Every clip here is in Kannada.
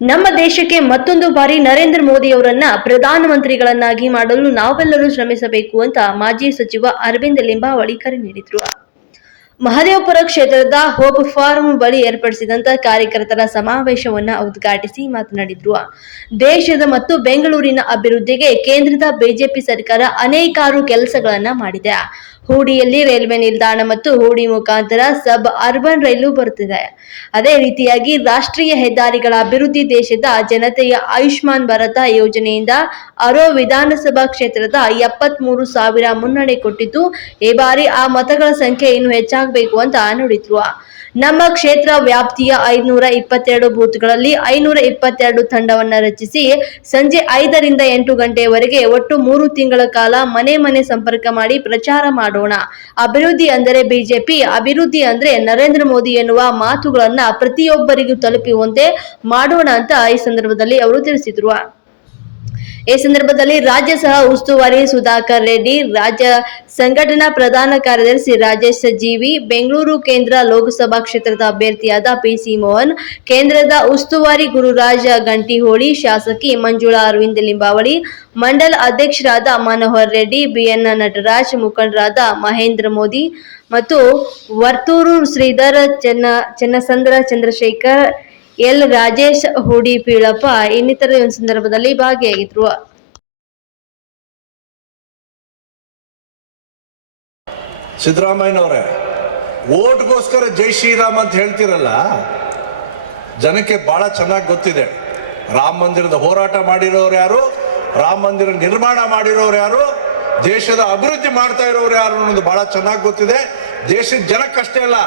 ನಮ್ಮ ದೇಶಕ್ಕೆ ಮತ್ತೊಂದು ಬಾರಿ ನರೇಂದ್ರ ಮೋದಿ ಅವರನ್ನ ಪ್ರಧಾನಮಂತ್ರಿಗಳನ್ನಾಗಿ ಮಾಡಲು ನಾವೆಲ್ಲರೂ ಶ್ರಮಿಸಬೇಕು ಅಂತ ಮಾಜಿ ಸಚಿವ ಅರವಿಂದ ಲಿಂಬಾವಳಿ ಕರೆ ನೀಡಿದ್ರು. ಮಹದೇವಪುರ ಕ್ಷೇತ್ರದ ಹೋಪ್ ಫಾರ್ಮ್ ಬಳಿ ಏರ್ಪಡಿಸಿದಂತ ಕಾರ್ಯಕರ್ತರ ಸಮಾವೇಶವನ್ನ ಉದ್ಘಾಟಿಸಿ ಮಾತನಾಡಿದ್ರು. ದೇಶದ ಮತ್ತು ಬೆಂಗಳೂರಿನ ಅಭಿವೃದ್ಧಿಗೆ ಕೇಂದ್ರದ ಬಿಜೆಪಿ ಸರ್ಕಾರ ಅನೇಕಾರು ಕೆಲಸಗಳನ್ನ ಮಾಡಿದೆ. ಹೂಡಿಯಲ್ಲಿ ರೈಲ್ವೆ ನಿಲ್ದಾಣ ಮತ್ತು ಹೂಡಿ ಮುಖಾಂತರ ಸಬ್ ಅರ್ಬನ್ ರೈಲು ಬರುತ್ತಿದೆ. ಅದೇ ರೀತಿಯಾಗಿ ರಾಷ್ಟ್ರೀಯ ಹೆದ್ದಾರಿಗಳ ಅಭಿವೃದ್ಧಿ, ದೇಶದ ಜನತೆಯ ಆಯುಷ್ಮಾನ್ ಭಾರತ ಯೋಜನೆಯಿಂದ ಅರೋ ವಿಧಾನಸಭಾ ಕ್ಷೇತ್ರದ 73,000 ಮುನ್ನಡೆ ಕೊಟ್ಟಿದ್ದು, ಈ ಬಾರಿ ಆ ಮತಗಳ ಸಂಖ್ಯೆ ಇನ್ನೂ ಹೆಚ್ಚಾಗಬೇಕು ಅಂತ ನುಡಿದ್ರು. ನಮ್ಮ ಕ್ಷೇತ್ರ ವ್ಯಾಪ್ತಿಯ 522 ಬೂತ್ಗಳಲ್ಲಿ 522 ತಂಡವನ್ನ ರಚಿಸಿ ಸಂಜೆ 5 ರಿಂದ 8 ಗಂಟೆಯವರೆಗೆ ಒಟ್ಟು 3 ತಿಂಗಳ ಕಾಲ ಮನೆ ಮನೆ ಸಂಪರ್ಕ ಮಾಡಿ ಪ್ರಚಾರ ಮಾಡೋಣ. ಅಭಿವೃದ್ಧಿ ಅಂದರೆ ಬಿಜೆಪಿ, ಅಭಿವೃದ್ಧಿ ಅಂದ್ರೆ ನರೇಂದ್ರ ಮೋದಿ ಎನ್ನುವ ಮಾತುಗಳನ್ನ ಪ್ರತಿಯೊಬ್ಬರಿಗೂ ತಲುಪುವಂತೆ ಮಾಡೋಣ ಅಂತ ಈ ಸಂದರ್ಭದಲ್ಲಿ ಅವರು ತಿಳಿಸಿದ್ರು. ಈ ಸಂದರ್ಭದಲ್ಲಿ ರಾಜ್ಯ ಸಹ ಉಸ್ತುವಾರಿ ಸುಧಾಕರ್ ರೆಡ್ಡಿ, ರಾಜ್ಯ ಸಂಘಟನಾ ಪ್ರಧಾನ ಕಾರ್ಯದರ್ಶಿ ರಾಜೇಶ್ ಜೀವಿ, ಬೆಂಗಳೂರು ಕೇಂದ್ರ ಲೋಕಸಭಾ ಕ್ಷೇತ್ರದ ಅಭ್ಯರ್ಥಿಯಾದ ಪಿಸಿ ಮೋಹನ್, ಕೇಂದ್ರದ ಉಸ್ತುವಾರಿ ಗುರುರಾಜ್ ಗಂಟಿಹೊಳಿ, ಶಾಸಕಿ ಮಂಜುಳಾ ಅರವಿಂದ ಲಿಂಬಾವಳಿ, ಮಂಡಲ ಅಧ್ಯಕ್ಷರಾದ ಮನೋಹರ್ ರೆಡ್ಡಿ, ಬಿಎನ್ ನಟರಾಜ್, ಮುಖಂಡರಾದ ಮಹೇಂದ್ರ ಮೋದಿ ಮತ್ತು ವರ್ತೂರು ಶ್ರೀಧರ್, ಚೆನ್ನಸಂದ್ರ ಚಂದ್ರಶೇಖರ್, ಎಲ್ ರಾಜೇಶ್, ಹೂಡಿ ಪೀಳಪ್ಪ ಇನ್ನಿತರ ಸಂದರ್ಭದಲ್ಲಿ ಭಾಗಿಯಾಗಿದ್ರು. ಸಿದ್ದರಾಮಯ್ಯನವರೇ, ಓಟ್ಗೋಸ್ಕರ ಜೈ ಶ್ರೀರಾಮ್ ಅಂತ ಹೇಳ್ತಿರಲ್ಲ, ಜನಕ್ಕೆ ಬಹಳ ಚೆನ್ನಾಗಿ ಗೊತ್ತಿದೆ. ರಾಮ ಮಂದಿರದ ಹೋರಾಟ ಮಾಡಿರೋರು ಯಾರು, ರಾಮ ಮಂದಿರ ನಿರ್ಮಾಣ ಮಾಡಿರೋರು ಯಾರು, ದೇಶದ ಅಭಿವೃದ್ಧಿ ಮಾಡ್ತಾ ಇರೋರು ಯಾರು ಅನ್ನೋದು ಬಹಳ ಚೆನ್ನಾಗಿ ಗೊತ್ತಿದೆ. ದೇಶದ ಜನಕ್ಕಷ್ಟೇ ಅಲ್ಲ,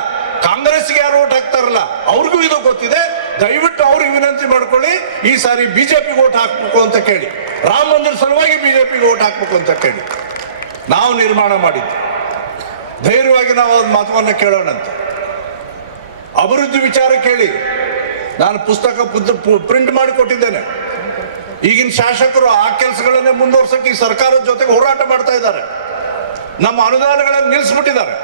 ಕಾಂಗ್ರೆಸ್ಗೆ ಯಾರು ಓಟ್ ಹಾಕ್ತಾರಲ್ಲ ಅವ್ರಿಗೂ ಇದು ಗೊತ್ತಿದೆ. ದಯವಿಟ್ಟು ಅವ್ರಿಗೆ ವಿನಂತಿ ಮಾಡ್ಕೊಳ್ಳಿ, ಈ ಸಾರಿ ಬಿಜೆಪಿಗೆ ಓಟ್ ಹಾಕ್ಬೇಕು ಅಂತ ಕೇಳಿ, ರಾಮ ಮಂದಿರ ಸಲುವಾಗಿ ಬಿಜೆಪಿಗೆ ಓಟ್ ಹಾಕ್ಬೇಕು ಅಂತ ಕೇಳಿ. ನಾವು ನಿರ್ಮಾಣ ಮಾಡಿದ್ದು ಧೈರ್ಯವಾಗಿ ನಾವು ಒಂದು ಮಾತುವನ್ನು ಕೇಳೋಣಂತ. ಅಭಿವೃದ್ಧಿ ವಿಚಾರ ಕೇಳಿ, ನಾನು ಪುಸ್ತಕ ಪ್ರಿಂಟ್ ಮಾಡಿ ಕೊಟ್ಟಿದ್ದೇನೆ. ಈಗಿನ ಶಾಸಕರು ಆ ಕೆಲಸಗಳನ್ನೇ ಮುಂದುವರ್ಸಕ್ಕೆ ಈ ಸರ್ಕಾರದ ಜೊತೆಗೆ ಹೋರಾಟ ಮಾಡ್ತಾ ಇದ್ದಾರೆ. ನಮ್ಮ ಅನುದಾನಗಳನ್ನು ನಿಲ್ಲಿಸ್ಬಿಟ್ಟಿದ್ದಾರೆ.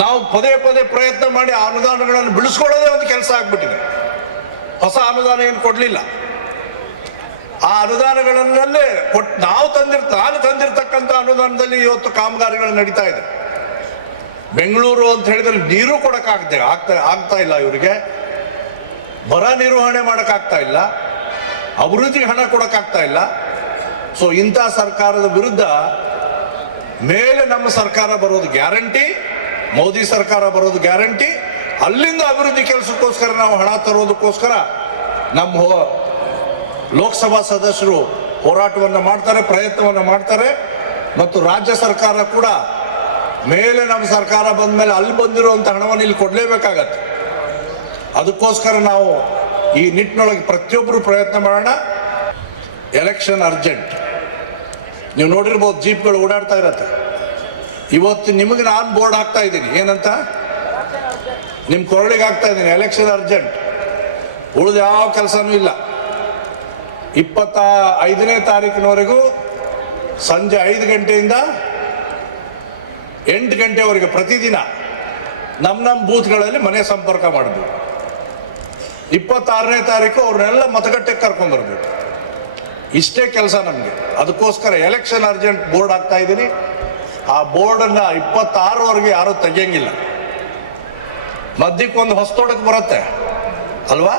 ನಾವು ಪದೇ ಪದೇ ಪ್ರಯತ್ನ ಮಾಡಿ ಆ ಅನುದಾನಗಳನ್ನು ಬಿಡಿಸ್ಕೊಳ್ಳೋದೇ ಒಂದು ಕೆಲಸ ಆಗ್ಬಿಟ್ಟಿದೆ. ಹೊಸ ಅನುದಾನ ಏನು ಕೊಡ್ಲಿಲ್ಲ. ಆ ಅನುದಾನಗಳನ್ನಲ್ಲೇ ನಾನು ತಂದಿರ್ತಕ್ಕಂಥ ಅನುದಾನದಲ್ಲಿ ಇವತ್ತು ಕಾಮಗಾರಿಗಳು ನಡೀತಾ ಇದೆ. ಬೆಂಗಳೂರು ಅಂತ ಹೇಳಿದ್ರೆ ನೀರು ಆಗ್ತಾ ಇಲ್ಲ ಇವರಿಗೆ, ಬರ ನಿರ್ವಹಣೆ ಮಾಡೋಕ್ಕಾಗ್ತಾ ಇಲ್ಲ, ಅಭಿವೃದ್ಧಿಗೆ ಹಣ ಕೊಡೋಕ್ಕಾಗ್ತಾ ಇಲ್ಲ. ಸೊ ಇಂಥ ಸರ್ಕಾರದ ವಿರುದ್ಧ ಮೇಲೆ ನಮ್ಮ ಸರ್ಕಾರ ಬರೋದು ಗ್ಯಾರಂಟಿ, ಮೋದಿ ಸರ್ಕಾರ ಬರೋದು ಗ್ಯಾರಂಟಿ. ಅಲ್ಲಿಂದ ಅಭಿವೃದ್ಧಿ ಕೆಲಸಕ್ಕೋಸ್ಕರ ನಾವು ಹಣ ತರೋದಕ್ಕೋಸ್ಕರ ನಮ್ಮ ಲೋಕಸಭಾ ಸದಸ್ಯರು ಹೋರಾಟವನ್ನು ಮಾಡ್ತಾರೆ, ಪ್ರಯತ್ನವನ್ನು ಮಾಡ್ತಾರೆ. ಮತ್ತು ರಾಜ್ಯ ಸರ್ಕಾರ ಕೂಡ ಮೇಲೆ ನಮ್ಮ ಸರ್ಕಾರ ಬಂದ ಮೇಲೆ ಅಲ್ಲಿ ಬಂದಿರುವಂಥ ಹಣವನ್ನು ಇಲ್ಲಿ ಕೊಡಲೇಬೇಕಾಗತ್ತೆ. ಅದಕ್ಕೋಸ್ಕರ ನಾವು ಈ ನಿಟ್ಟಿನೊಳಗೆ ಪ್ರತಿಯೊಬ್ಬರು ಪ್ರಯತ್ನ ಮಾಡೋಣ. Election urgent. ನೀವು ನೋಡಿರ್ಬೋದು, ಜೀಪ್ಗಳು ಓಡಾಡ್ತಾ ಇರತ್ತೆ. ಇವತ್ತು ನಿಮಗೆ ನಾನು ಬೋರ್ಡ್ ಹಾಕ್ತಾ ಇದ್ದೀನಿ, ಏನಂತ ನಿಮ್ಮ ಕೊರಳಿಗೆ ಹಾಕ್ತಾ ಇದ್ದೀನಿ, ಎಲೆಕ್ಷನ್ ಅರ್ಜೆಂಟ್. ಉಳಿದ ಯಾವ ಕೆಲಸನೂ ಇಲ್ಲ. 25ನೇ ತಾರೀಕಿನವರೆಗೂ ಸಂಜೆ 5 ಗಂಟೆಯಿಂದ 8 ಗಂಟೆವರೆಗೆ ಪ್ರತಿದಿನ ನಮ್ಮ ಬೂತ್ಗಳಲ್ಲಿ ಮನೆ ಸಂಪರ್ಕ ಮಾಡಬೇಕು. 26ನೇ ತಾರೀಕು ಅವ್ರನ್ನೆಲ್ಲ ಮತಗಟ್ಟೆಗೆ ಕರ್ಕೊಂಡ್ಬರ್ಬೇಕು. ಇಷ್ಟೇ ಕೆಲಸ ನಮಗೆ. ಅದಕ್ಕೋಸ್ಕರ ಎಲೆಕ್ಷನ್ ಅರ್ಜೆಂಟ್ ಬೋರ್ಡ್ ಹಾಕ್ತಾ ಇದ್ದೀನಿ. ಆ ಬೋರ್ಡನ್ನು 26ರವರೆಗೆ ಯಾರೂ ತೆಗಿಯಂಗಿಲ್ಲ. ಮಧ್ಯಕ್ಕೆ ಒಂದು ಹೊಸತೋಟಕ್ಕೆ ಬರುತ್ತೆ ಅಲ್ವಾ,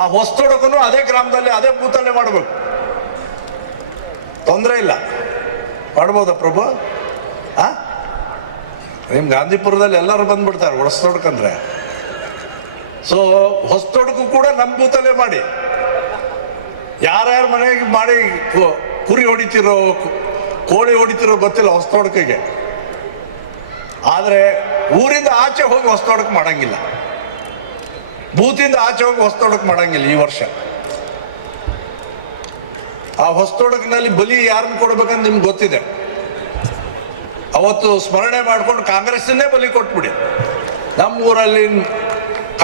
ಆ ಹೊಸತೋಟಕ್ಕೂ ಅದೇ ಗ್ರಾಮದಲ್ಲಿ ಅದೇ ಬೂತಲ್ಲೇ ಮಾಡಬೇಕು. ತೊಂದರೆ ಇಲ್ಲ, ಮಾಡ್ಬೋದಾ ಪ್ರಭು? ನಿಮ್ ಗಾಂಧಿಪುರದಲ್ಲಿ ಎಲ್ಲರೂ ಬಂದ್ಬಿಡ್ತಾರೆ ಹೊಸತೋಟಕ್ಕಂದ್ರೆ. ಸೊ ಹೊಸತೋಟಕ್ಕೂ ಕೂಡ ನಮ್ಮ ಬೂತಲ್ಲೇ ಮಾಡಿ. ಯಾರ್ಯಾರ ಮನೆಗೆ ಮಾಡಿ ಕುರಿ ಹೊಡಿತಿರೋ, ಕೋಳಿ ಹೊಡಿತಿರೋ ಗೊತ್ತಿಲ್ಲ ಹೊಸತೋಟಕ್ಕೆ. ಆದರೆ ಊರಿಂದ ಆಚೆ ಹೋಗಿ ಹೊಸತೋಟಕ್ಕೆ ಮಾಡಂಗಿಲ್ಲ, ಬೂತಿಂದ ಆಚೆ ಹೋಗಿ ಹೊಸತೋಟಕ್ಕೆ ಮಾಡಂಗಿಲ್ಲ ಈ ವರ್ಷ. ಆ ಹೊಸತೋಟಕಿನಲ್ಲಿ ಬಲಿ ಯಾರನ್ನು ಕೊಡ್ಬೇಕಂತ ನಿಮ್ಗೆ ಗೊತ್ತಿದೆ. ಅವತ್ತು ಸ್ಮರಣೆ ಮಾಡ್ಕೊಂಡು ಕಾಂಗ್ರೆಸ್ಸನ್ನೇ ಬಲಿ ಕೊಟ್ಬಿಡಿ. ನಮ್ಮೂರಲ್ಲಿ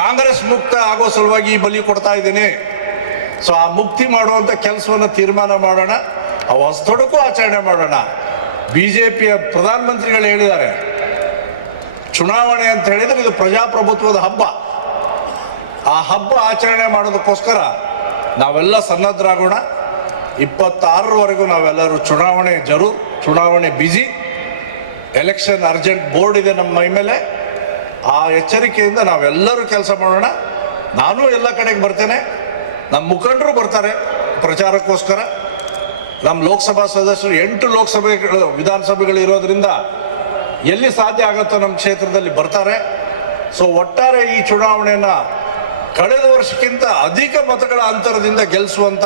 ಕಾಂಗ್ರೆಸ್ ಮುಕ್ತ ಆಗೋ ಸಲುವಾಗಿ ಈ ಬಲಿ ಕೊಡ್ತಾ ಇದ್ದೀನಿ. ಸೊ ಆ ಮುಕ್ತಿ ಮಾಡುವಂಥ ಕೆಲಸವನ್ನು ತೀರ್ಮಾನ ಮಾಡೋಣ. ಆ ಹೊಸತೋಟಕ್ಕೂ ಆಚರಣೆ ಮಾಡೋಣ. ಬಿಜೆಪಿಯ ಪ್ರಧಾನಮಂತ್ರಿಗಳು ಹೇಳಿದ್ದಾರೆ, ಚುನಾವಣೆ ಅಂತ ಹೇಳಿದ್ರೆ ಇದು ಪ್ರಜಾಪ್ರಭುತ್ವದ ಹಬ್ಬ. ಆ ಹಬ್ಬ ಆಚರಣೆ ಮಾಡೋದಕ್ಕೋಸ್ಕರ ನಾವೆಲ್ಲ ಸನ್ನದ್ಧರಾಗೋಣ. 26ರವರೆಗೂ ನಾವೆಲ್ಲರೂ ಚುನಾವಣೆ ಬಿಜಿ, ಎಲೆಕ್ಷನ್ ಅರ್ಜೆಂಟ್ ಬೋರ್ಡ್ ಇದೆ ನಮ್ಮ ಮೈ ಮೇಲೆ. ಆ ಎಚ್ಚರಿಕೆಯಿಂದ ನಾವೆಲ್ಲರೂ ಕೆಲಸ ಮಾಡೋಣ. ನಾನು ಎಲ್ಲ ಕಡೆಗೆ ಬರ್ತೇನೆ, ನಮ್ಮ ಮುಖಂಡರು ಬರ್ತಾರೆ ಪ್ರಚಾರಕ್ಕೋಸ್ಕರ. ನಮ್ಮ ಲೋಕಸಭಾ ಸದಸ್ಯರು 8 ಲೋಕಸಭೆಗಳು ವಿಧಾನಸಭೆಗಳು ಇರೋದ್ರಿಂದ ಎಲ್ಲಿ ಸಾಧ್ಯ ಆಗುತ್ತೋ ನಮ್ಮ ಕ್ಷೇತ್ರದಲ್ಲಿ ಬರ್ತಾರೆ. ಸೊ ಒಟ್ಟಾರೆ ಈ ಚುನಾವಣೆಯನ್ನ ಕಳೆದ ವರ್ಷಕ್ಕಿಂತ ಅಧಿಕ ಮತಗಳ ಅಂತರದಿಂದ ಗೆಲ್ಲಿಸುವಂತ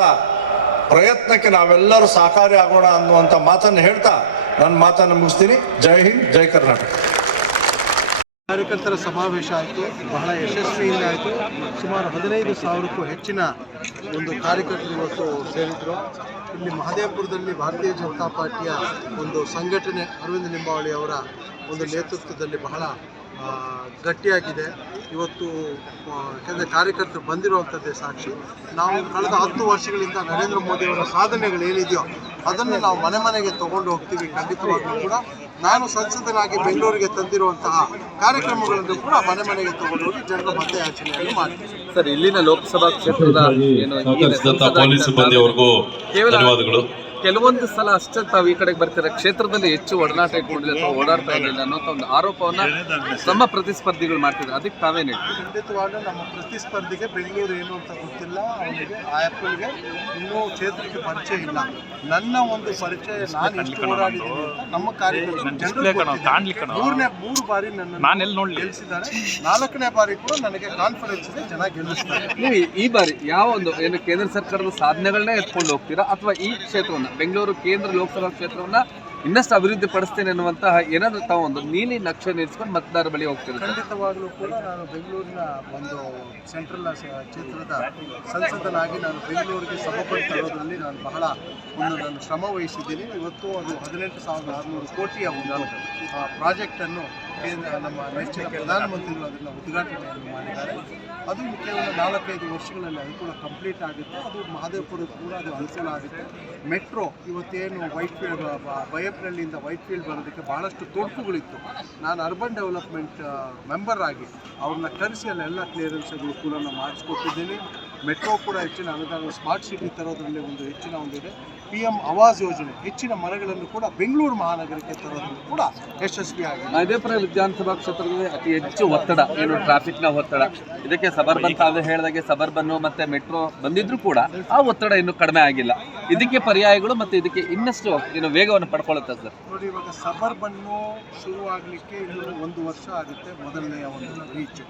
ಪ್ರಯತ್ನಕ್ಕೆ ನಾವೆಲ್ಲರೂ ಸಹಕಾರಿ ಆಗೋಣ ಅನ್ನುವಂಥ ಮಾತನ್ನು ಹೇಳ್ತಾ ನನ್ನ ಮಾತನ್ನು ಮುಗಿಸ್ತೀನಿ. ಜೈ ಹಿಂದ್, ಜೈ ಕರ್ನಾಟಕ. ಕಾರ್ಯಕರ್ತರ ಸಮಾವೇಶ ಆಯಿತು, ಬಹಳ ಯಶಸ್ವಿಯಿಂದ ಆಯಿತು. ಸುಮಾರು 15,000ಕ್ಕೂ ಹೆಚ್ಚಿನ ಒಂದು ಕಾರ್ಯಕರ್ತರು ಇವತ್ತು ಸೇರಿದ್ರು. ಇಲ್ಲಿ ಮಹದೇವಪುರದಲ್ಲಿ ಭಾರತೀಯ ಜನತಾ ಪಾರ್ಟಿಯ ಒಂದು ಸಂಘಟನೆ ಅರವಿಂದ ಲಿಂಬಾವಳಿ ಅವರ ಒಂದು ನೇತೃತ್ವದಲ್ಲಿ ಬಹಳ ಗಟ್ಟಿಯಾಗಿದೆ. ಇವತ್ತು ಯಾಕೆಂದರೆ ಕಾರ್ಯಕರ್ತರು ಬಂದಿರುವಂಥದ್ದೇ ಸಾಕ್ಷಿ. ನಾವು ಕಳೆದ 10 ವರ್ಷಗಳಿಂದ ನರೇಂದ್ರ ಮೋದಿಯವರ ಸಾಧನೆಗಳು ಏನಿದೆಯೋ ಅದನ್ನು ನಾವು ಮನೆ ಮನೆಗೆ ತಗೊಂಡು ಹೋಗ್ತೀವಿ. ಖಂಡಿತವಾಗ್ಲೂ ಕೂಡ ನಾನು ಸಂಸದನಾಗಿ ಬೆಂಗಳೂರಿಗೆ ತಂದಿರುವಂತಹ ಕಾರ್ಯಕ್ರಮಗಳನ್ನು ಕೂಡ ಮನೆ ಮನೆಗೆ ತಗೊಂಡು ಹೋಗಿ ಜನರ ಮತಯಾಚನೆಯನ್ನು ಮಾಡ್ತೀವಿ. ಸರ್, ಇಲ್ಲಿನ ಲೋಕಸಭಾ ಕ್ಷೇತ್ರದ ಪೊಲೀಸ್ ಸಿಬ್ಬಂದಿಯವರಿಗೂ ಧನ್ಯವಾದಗಳು. ಕೆಲವೊಂದು ಸಲ ಅಷ್ಟೇ ತಾವು ಈ ಕಡೆಗೆ ಬರ್ತೀರ, ಕ್ಷೇತ್ರದಲ್ಲಿ ಹೆಚ್ಚು ಒಡನಾಟ ಇಟ್ಕೊಂಡಿಲ್ಲ ಅಥವಾ ಓಡಾಡ್ತಾ ಇರಲಿಲ್ಲ ಅನ್ನೋ ಒಂದು ಆರೋಪವನ್ನ ನಮ್ಮ ಪ್ರತಿಸ್ಪರ್ಧಿಗಳು ಮಾಡ್ತಿದ್ದಾರೆ. ಅದಕ್ಕೆ ತಾವೇನು ಹೇಳ್ತೀವಿ? ಖಂಡಿತವಾಗ್ಲೂ ನಮ್ಮ ಪ್ರತಿಸ್ಪರ್ಧಿಗೆ ಬೆಂಗಳೂರು ಏನು ಅಂತ ಗೊತ್ತಿಲ್ಲ. ಅವನಿಗೆ ಆ ಆ್ಯಪಲ್ಗೆ ಇನ್ನೂ ಕ್ಷೇತ್ರಕ್ಕೆ ಪರಿಚಯ ಇಲ್ಲ. ನನ್ನ ಒಂದು ಪರಿಚಯ, ನಾನು ಎಷ್ಟು ಓಡಾಡಿದ್ದೀನಿ ಅಂತ ನಮ್ಮ ಕಾರ್ಯಕರ್ತರು 3 ಬಾರಿ ನನ್ನನ್ನು ಗೆಲ್ಲಿಸಿದ್ದಾರೆ. 4ನೇ ಬಾರಿ ಕೂಡ ನನಗೆ ಕಾನ್ಫಿಡೆನ್ಸ್ ಇದೆ, ಜನ ಗೆಲ್ಲಿಸ್ತಾರೆ. ನೀವು ಈ ಬಾರಿ ಯಾವ ಒಂದು ಏನು ಕೇಂದ್ರ ಸರ್ಕಾರದ ಸಾಧನೆಗಳನ್ನೇ ಎತ್ಕೊಂಡು ಹೋಗ್ತೀರಾ ಅಥವಾ ಈ ಕ್ಷೇತ್ರವನ್ನ ಬೆಂಗಳೂರು ಕೇಂದ್ರ ಲೋಕಸಭಾ ಕ್ಷೇತ್ರವನ್ನ ಇನ್ನಷ್ಟು ಅಭಿವೃದ್ಧಿ ಪಡಿಸ್ತೇನೆ ಅನ್ನುವಂತಹ ಏನಾದರೂ ತಾವು ಒಂದು ನೀಲಿ ನಕ್ಷೆ ನಿಲ್ಸ್ಕೊಂಡು ಮತದಾರ ಬಳಿ ಹೋಗ್ತೀರಾ? ಖಂಡಿತವಾಗ್ಲೂ ಕೂಡ ನಾನು ಬೆಂಗಳೂರಿನ ಒಂದು ಸೆಂಟ್ರಲ್ ಕ್ಷೇತ್ರದ ಸಂಸದನಾಗಿ ನಾನು ಬೆಂಗಳೂರಿಗೆ ಸಭಾಪತಿ ತರೋದ್ರಲ್ಲಿ ನಾನು ಬಹಳ ನಾನು ಶ್ರಮ ವಹಿಸಿದ್ದೀನಿ. ಇವತ್ತು ಅದು 18,600 ಕೋಟಿಯ ಒಂದು ಪ್ರಾಜೆಕ್ಟನ್ನು ನಮ್ಮ ನೆಚ್ಚಿನ ಪ್ರಧಾನಮಂತ್ರಿಗಳು ಅದನ್ನು ಉದ್ಘಾಟನೆಯನ್ನು ಮಾಡಿದ್ದಾರೆ. ಅದು ಕೇವಲ 4-5 ವರ್ಷಗಳಲ್ಲಿ ಅದು ಕೂಡ ಕಂಪ್ಲೀಟ್ ಆಗುತ್ತೆ. ಅದು ಮಹದೇವಪುರಕ್ಕೆ ಕೂಡ ಅದು ಅನುಕೂಲ ಆಗುತ್ತೆ. ಮೆಟ್ರೋ ಇವತ್ತೇನು ವೈಟ್ಫೀಲ್ಡ್ ಬೈಯಪ್ಪನಹಳ್ಳಿಯಿಂದ ವೈಟ್ಫೀಲ್ಡ್ ಬರೋದಕ್ಕೆ ಭಾಳಷ್ಟು ತೊಡಕುಗಳಿತ್ತು. ನಾನು ಅರ್ಬನ್ ಡೆವಲಪ್ಮೆಂಟ್ ಮೆಂಬರ್ ಆಗಿ ಅವ್ರನ್ನ ಕರೆಸಿ ಅಲ್ಲೆಲ್ಲ ಕ್ಲಿಯರೆನ್ಸ್ಗಳು ಕೂಡ ನಾನು ಮಾಡಿಸ್ಕೊಟ್ಟಿದ್ದೀನಿ. ಮೆಟ್ರೋ ಕೂಡ ಹೆಚ್ಚಿನ ಅನುದಾನ, ಸ್ಮಾರ್ಟ್ ಸಿಟಿ ತರೋದರಲ್ಲಿ ಒಂದು ಹೆಚ್ಚಿನ ಒಂದಿದೆ. PM ಆವಾಸ್ ಯೋಜನೆ, ಹೆಚ್ಚಿನ ಮರಗಳನ್ನು ಕೂಡ ಬೆಂಗಳೂರು ಮಹಾನಗರಕ್ಕೆ ತರೋದ್ರಲ್ಲಿ ಕೂಡ ಯಶಸ್ವಿಯಾಗಿದೆ. ಮಹದೇವಪುರ ವಿಧಾನಸಭಾ ಕ್ಷೇತ್ರದಲ್ಲಿ ಅತಿ ಹೆಚ್ಚು ಒತ್ತಡ ಏನು ಟ್ರಾಫಿಕ್ನ ಒತ್ತಡ. ಇದಕ್ಕೆ ಸಬರ್ಬನ್ ತಾವು ಹೇಳಿದಾಗೆ ಸಬರ್ಬನ್ನು ಮತ್ತೆ ಮೆಟ್ರೋ ಬಂದಿದ್ರು ಕೂಡ ಆ ಒತ್ತಡ ಇನ್ನೂ ಕಡಿಮೆ ಆಗಿಲ್ಲ. ಇದಕ್ಕೆ ಪರ್ಯಾಯಗಳು ಮತ್ತೆ ಇದಕ್ಕೆ ಇನ್ನಷ್ಟು ಏನು ವೇಗವನ್ನು ಪಡ್ಕೊಳ್ಳುತ್ತೆ ಸರ್? ನೋಡಿ, ಇವಾಗ ಸಬರ್ಬನ್ನು ಶುರುವಾಗಲಿಕ್ಕೆ ಇನ್ನೂ 1 ವರ್ಷ ಆಗುತ್ತೆ. ಮೊದಲನೆಯ ಒಂದು ರೀಚು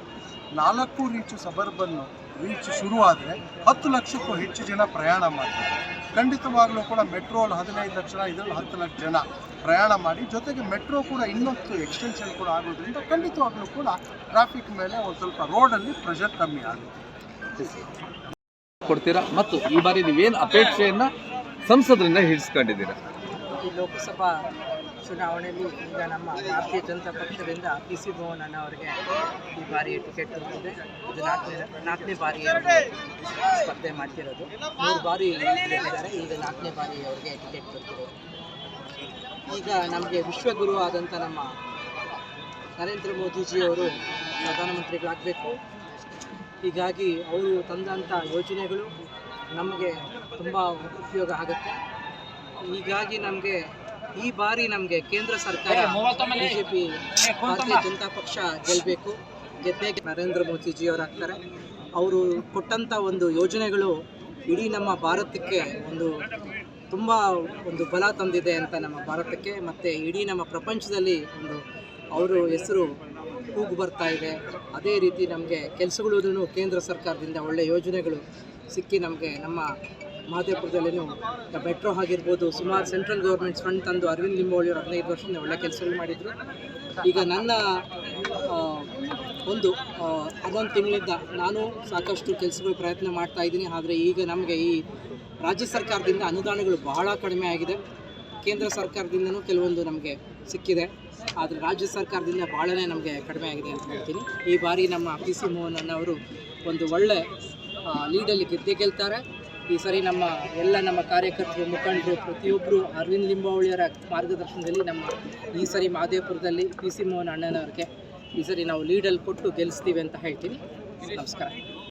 4 ರೀಚು ಸಬರ್ಬನ್ನು ರೀಚ್ ಶುರುವಾದರೆ 10 ಲಕ್ಷಕ್ಕೂ ಹೆಚ್ಚು ಜನ ಪ್ರಯಾಣ ಮಾಡ್ತಾರೆ. ಖಂಡಿತವಾಗ್ಲೂ ಕೂಡ ಮೆಟ್ರೋಲ್ 15 ಲಕ್ಷ, ಇದರಲ್ಲಿ 10 ಲಕ್ಷ ಜನ ಪ್ರಯಾಣ ಮಾಡಿ, ಜೊತೆಗೆ ಮೆಟ್ರೋ ಕೂಡ ಇನ್ನೊಂದು ಎಕ್ಸ್ಟೆನ್ಷನ್ ಕೂಡ ಆಗೋದ್ರಿಂದ ಖಂಡಿತವಾಗ್ಲೂ ಕೂಡ ಟ್ರಾಫಿಕ್ ಮೇಲೆ ಒಂದು ಸ್ವಲ್ಪ ರೋಡಲ್ಲಿ ಪ್ರೆಷರ್ ಕಮ್ಮಿ ಆಗುತ್ತೆ. ಕೊಡ್ತೀರಾ? ಮತ್ತು ಈ ಬಾರಿ ನೀವೇನು ಅಪೇಕ್ಷೆಯನ್ನ ಸಂಸದರಿಂದ ಹಿಡಿಸ್ಕೊಂಡಿದ್ದೀರಾ? ಈ ಲೋಕಸಭಾ ಚುನಾವಣೆಯಲ್ಲಿ ಈಗ ನಮ್ಮ ಭಾರತೀಯ ಜನತಾ ಪಕ್ಷದಿಂದ PC ಮೋಹನ್ ಅವರಿಗೆ ಈ ಬಾರಿ ಟಿಕೆಟ್ ದೊರೆತಿದೆ. ಇದು 4ನೇ ಬಾರಿ ಸ್ಪರ್ಧೆ ಮಾಡ್ತಿರೋದು. 3 ಬಾರಿ ಗೆದ್ದಿದ್ದಾರೆ, ಈಗ 4ನೇ ಬಾರಿ ಅವರಿಗೆ ಟಿಕೆಟ್ ದೊರೆತಿರೋದು. ಈಗ ನಮಗೆ ವಿಶ್ವಗುರು ಆದಂಥ ನಮ್ಮ ನರೇಂದ್ರ ಮೋದಿಜಿಯವರು ಪ್ರಧಾನಮಂತ್ರಿಗಳಾಗಬೇಕು. ಹೀಗಾಗಿ ಅವರು ತಂದಂಥ ಯೋಜನೆಗಳು ನಮಗೆ ತುಂಬ ಉಪಯೋಗ ಆಗುತ್ತೆ. ಹೀಗಾಗಿ ನಮಗೆ ಈ ಬಾರಿ ನಮಗೆ ಕೇಂದ್ರ ಸರ್ಕಾರ BJP ಭಾರತೀಯ ಜನತಾ ಪಕ್ಷ ಗೆಲ್ಲಬೇಕು. ಗೆದ್ದೇ ನರೇಂದ್ರ ಮೋದಿಜಿಯವರಾಗ್ತಾರೆ. ಅವರು ಕೊಟ್ಟಂಥ ಒಂದು ಯೋಜನೆಗಳು ಇಡೀ ನಮ್ಮ ಭಾರತಕ್ಕೆ ತುಂಬ ಬಲ ತಂದಿದೆ ಅಂತ ನಮ್ಮ ಭಾರತಕ್ಕೆ, ಮತ್ತು ಇಡೀ ನಮ್ಮ ಪ್ರಪಂಚದಲ್ಲಿ ಅವರು ಹೆಸರು ಕೂಗು ಬರ್ತಾ ಇದೆ. ಅದೇ ರೀತಿ ನಮಗೆ ಕೆಲಸಗಳೂ ಕೇಂದ್ರ ಸರ್ಕಾರದಿಂದ ಒಳ್ಳೆಯ ಯೋಜನೆಗಳು ಸಿಕ್ಕಿ ನಮಗೆ ನಮ್ಮ ಮಹದೇವಪುರದಲ್ಲಿನೂ ಮೆಟ್ರೋ ಆಗಿರ್ಬೋದು, ಸುಮಾರು ಸೆಂಟ್ರಲ್ ಗೌರ್ಮೆಂಟ್ಸ್ ಫಂಡ್ ತಂದು ಅರವಿಂದ್ ಲಿಂಬಾವಳಿಯವರು 15 ವರ್ಷದಿಂದ ಒಳ್ಳೆ ಕೆಲಸಗಳು ಮಾಡಿದರು. ಈಗ ನನ್ನ 11 ತಿಂಗಳಿಂದ ನಾನು ಸಾಕಷ್ಟು ಕೆಲಸಗಳು ಪ್ರಯತ್ನ ಮಾಡ್ತಾ ಇದ್ದೀನಿ. ಆದರೆ ಈಗ ನಮಗೆ ಈ ರಾಜ್ಯ ಸರ್ಕಾರದಿಂದ ಅನುದಾನಗಳು ಬಹಳ ಕಡಿಮೆ ಆಗಿದೆ. ಕೇಂದ್ರ ಸರ್ಕಾರದಿಂದನೂ ಕೆಲವೊಂದು ನಮಗೆ ಸಿಕ್ಕಿದೆ, ಆದರೆ ರಾಜ್ಯ ಸರ್ಕಾರದಿಂದ ಭಾಳನೇ ನಮಗೆ ಕಡಿಮೆ ಆಗಿದೆ ಅಂತ ಹೇಳ್ತೀನಿ. ಈ ಬಾರಿ ನಮ್ಮ PC ಮೋಹನ್ ಅವರು ಒಂದು ಒಳ್ಳೆ ಲೀಡಲ್ಲಿ ಗೆಲ್ತಾರೆ. ಈ ಸರಿ ನಮ್ಮ ಕಾರ್ಯಕರ್ತರು, ಮುಖಂಡರು ಪ್ರತಿಯೊಬ್ಬರು ಅರವಿಂದ್ ಲಿಂಬಾವಳಿಯವರ ಮಾರ್ಗದರ್ಶನದಲ್ಲಿ ಈ ಸರಿ ಮಹದೇವಪುರದಲ್ಲಿ PC ಮೋಹನ್ ಅಣ್ಣನವ್ರಿಗೆ ಈ ಸರಿ ನಾವು ಲೀಡಲ್ಲಿ ಕೊಟ್ಟು ಗೆಲ್ಲಿಸ್ತೀವಿ ಅಂತ ಹೇಳ್ತೀನಿ. ನಮಸ್ಕಾರ.